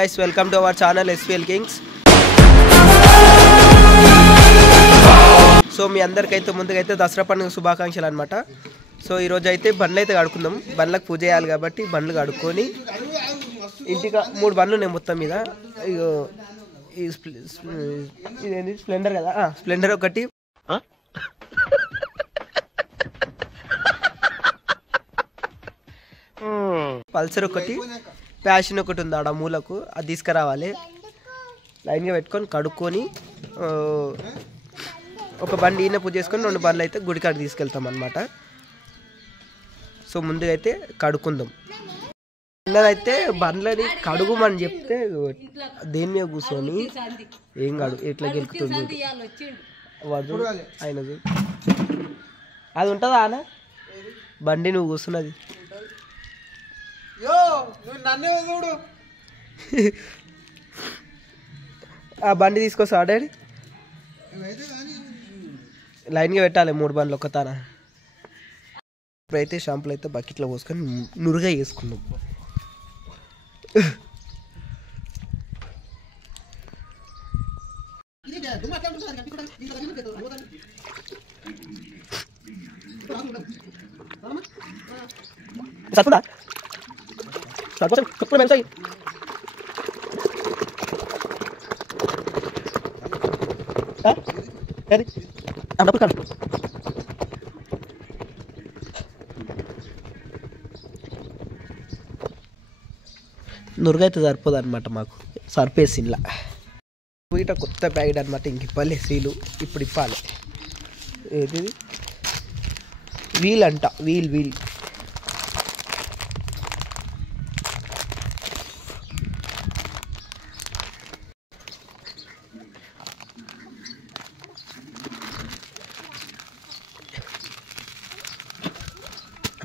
Guys, welcome to our channel SPL Kings. So మీ అందరికైతే ముందుకైతే దసరా పండుగ శుభాకాంక్షలు అన్నమాట. సో ఈరోజు అయితే బండ్లు అయితే కడుక్కుందాం. బండ్లకు పూజ చేయాలి కాబట్టి బండ్లు కడుక్కొని ఇంటికి 3 బండ్లు ఉన్నాయి మొత్తం మీద. ఇదేంటి స్ప్లెండర్ కదా, స్ప్లెండర్ ఒకటి, పల్సర్ ఒకటి, ప్యాషన్ ఒకటి ఉంది ఆడ మూలకు, అది తీసుకురావాలి. లైన్గా పెట్టుకొని కడుక్కొని ఒక బండి ఈయన పూజ చేసుకొని 2 బండ్లు అయితే గుడికాడికి తీసుకెళ్తాం అన్నమాట. సో ముందుగా అయితే కడుక్కుందాం. పిల్లలైతే బండ్లని కడుగుమని చెప్తే దేని మీద కూర్చొని ఏం కాదు ఎట్లా గెలుకుతుంది వాడు ఆయన. అది ఉంటుందా అన్న బండి నువ్వు కూర్చున్నది? ఆ బండి తీసుకొస్తా డాడీ. లైన్గా పెట్టాలి 3 బండ్లు ఒక్కతాన. ఇప్పుడైతే షాంపులు అయితే బకెట్లో పోసుకొని నురుగా వేసుకుందాం. సరిపోదా? సరిపోతే మంచి డబ్బులు కాదు. నురుగా అయితే సరిపోదు అనమాట, మాకు సరిపేసి ఇలా వీట కొత్త ప్యాకెట్ అనమాట. ఇంక ఇప్పాలి సీలు, ఇప్పుడు ఇప్పాలి. ఏది వీల్ అంట, వీల్ వీల్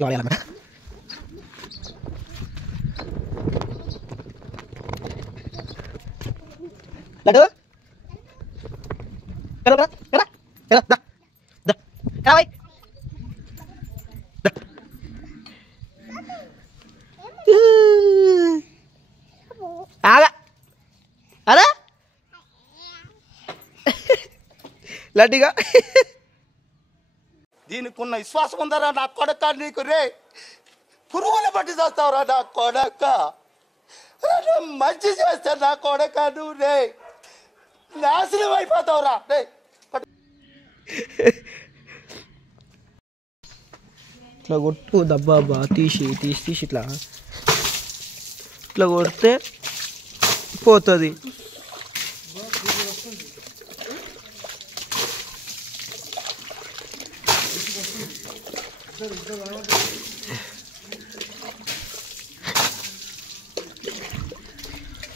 వాడాలన్నమాట. లడ్డు కదా కదా కదా దా దా కావై దా ఆగా అరే లడ్డిగా దీనికున్న విశ్వాసం ఉందరా నా కొడక? నీకు రే పురుగుల బట్టి చేస్తావురా నా కొడక. మంచి చేస్తా నా కొడక, నువ్వు రే నాశనం అయిపోతావురా రే. ఇట్లా కొట్టు దబ్బా తీసి తీసి తీసి ఇట్లా ఇట్లా కొడితే పోతుంది.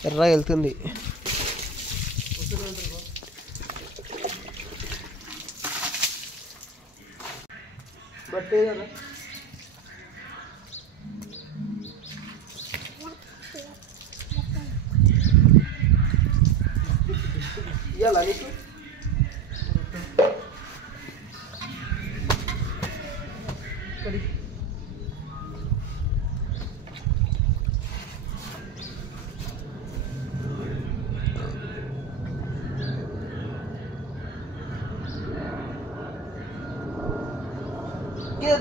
ఎర్రగా వెళ్తుంది. ఇయ్యాలా నీకు?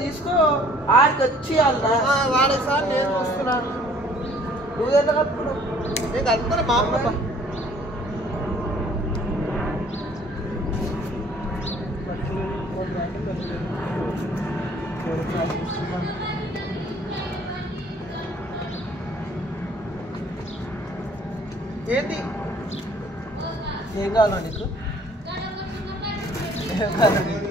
తీసుకో, ఆడికి వచ్చి వాడే సార్ నేను వస్తున్నాను. నువ్వు ఎంత కలుపుకున్నావు? నేను కలుపుకున్నా మా అమ్మ. ఏంటి ఏం కావాలో నీకు? ఏం కావాలి నీకు?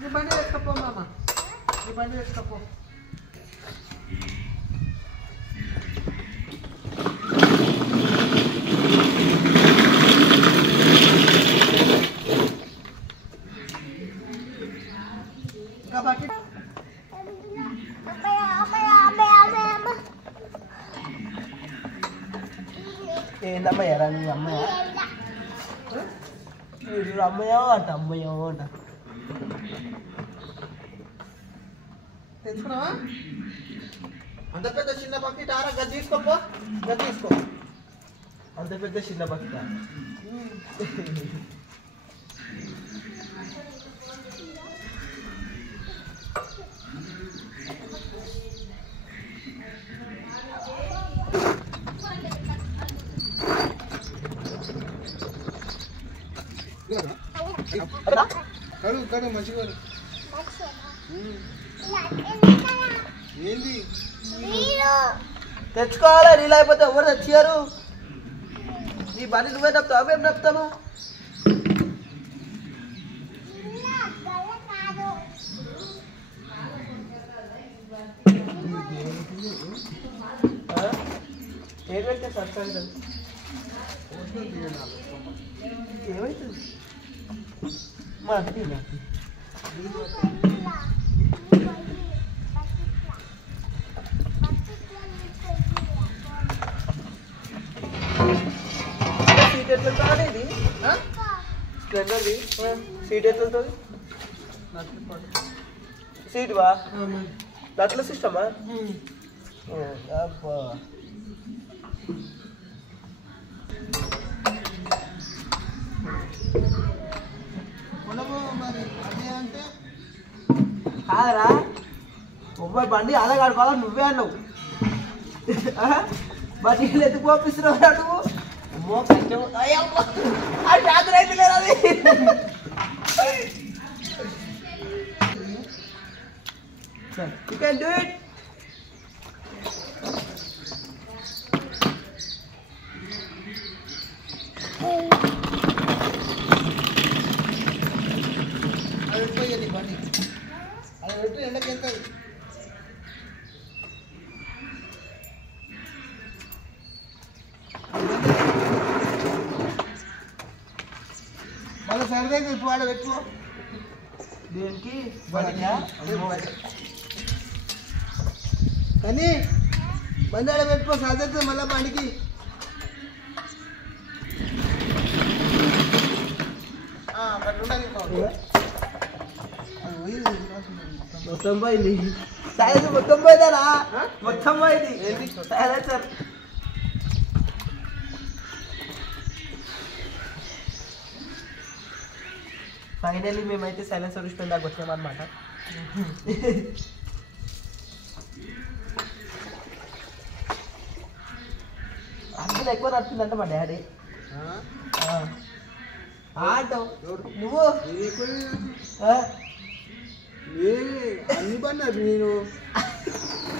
నీ బండి వేసుకపో మామ, నీ బండి వేసుకపో. ఇంకా బకెట్ ఏందమ్మా ఎరా నీ అమ్మయ్య? అమ్మయో అంట అమ్మయో అంట తెచ్చుకున్నావా? అంత పెద్ద చిన్న బకెట్ ఆరా గది తీసుకోపో, గది తీసుకో. అంత పెద్ద చిన్న బకెట్ కడుగు కడుగు మంచిగా ఏంది తెచ్చుకోవాలి. నీళ్ళు అయిపోతే ఎవరు తెచ్చారు? నీ బండి నువ్వే నప్పుతావు, మేము నప్పుతాము. ఏం పెడితే సత్సంగం ఏమవుతుంది? సీట్ ఎట్లా ఇది స్ప్లెండర్ది సీట్ ఎట్లా సీట్ వా నట్ల సిస్టమా? అబ్బా మరి అదే అంటే కాదరా బొమ్మాయి బండి అలా కడుకోవాలి నువ్వే అన్నావు. బండి ఎందుకు పంపిస్తున్నావు నువ్వు? అమ్మో కష్టం. అయ్యమ్మో అది రాత్రి అయితే లేదు అది. You can do it. అది పెట్టిపోయింది బండి, అది పెట్టి ఎండకి వెళ్తుంది. మళ్ళీ సరిదైంది ఇప్పుడు ఆడ పెట్టుకో. దేనికి కానీ బండి ఆడ పెట్టుకో సరిదైతుంది మళ్ళీ బండికి. అక్కడ ఉండాలి మొత్తం పోయింది. సైలెన్స్ మొత్తం పోయిందా? మొత్తం పోయింది సైలెన్సర్. ఫైనల్లీ మేమైతే సైలెన్సర్ రిస్టోర్ దాకా వచ్చామన్నమాట. అందులో ఎక్కువ నడుతుందంట మా డాడీ. అంటావు నువ్వు అన్ని పని నేను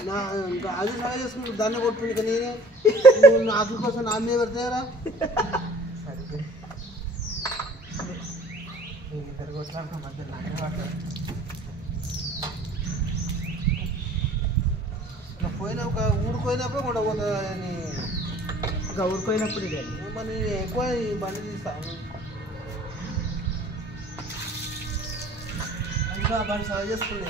నా ఇంకా అది సలహా చేసుకుంటూ దాన్ని కొట్టుకుని ఇక నేనే నా ఆఫీస్ కోసం నా మీద పెడతారా? పోయినా ఒక ఊరికి పోయినప్పుడు కూడా ఇంకా ఊరుకోయినప్పుడు ఇదే మరి నేను ఎక్కువ ఈ బండి తీస్తాను. అందులో ఆ బండి సలహా చేసుకునే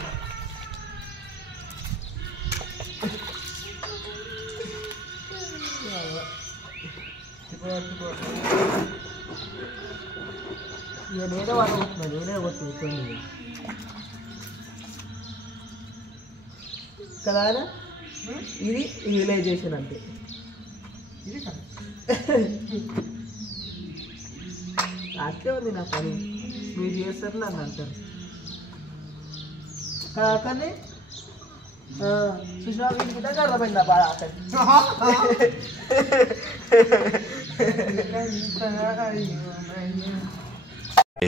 నేనే వాడుకుంటున్నా, నేనే కొట్టుకుంటుంది కదా. ఇది రియలైజేషన్ అంటే ఇది కదా. అట్లే ఉంది నా పని. మీరు చేస్తారు నన్ను అంటారు కానీ చూసినా వీటికి దగ్గర అర్థమైంది బాగా అసలు.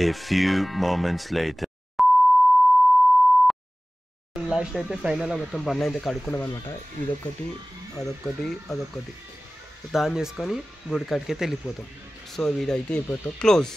A few moments later. Last అయితే ఫైనల్గా మొత్తం బండ్లు అయితే కడుక్కున్నాం అనమాట. ఇదొకటి అదొకటి అదొకటి దాన్ని చేసుకొని గుడి కాడికైతే వెళ్ళిపోతాం. సో వీడియో అయితే అయిపోతాం క్లోజ్.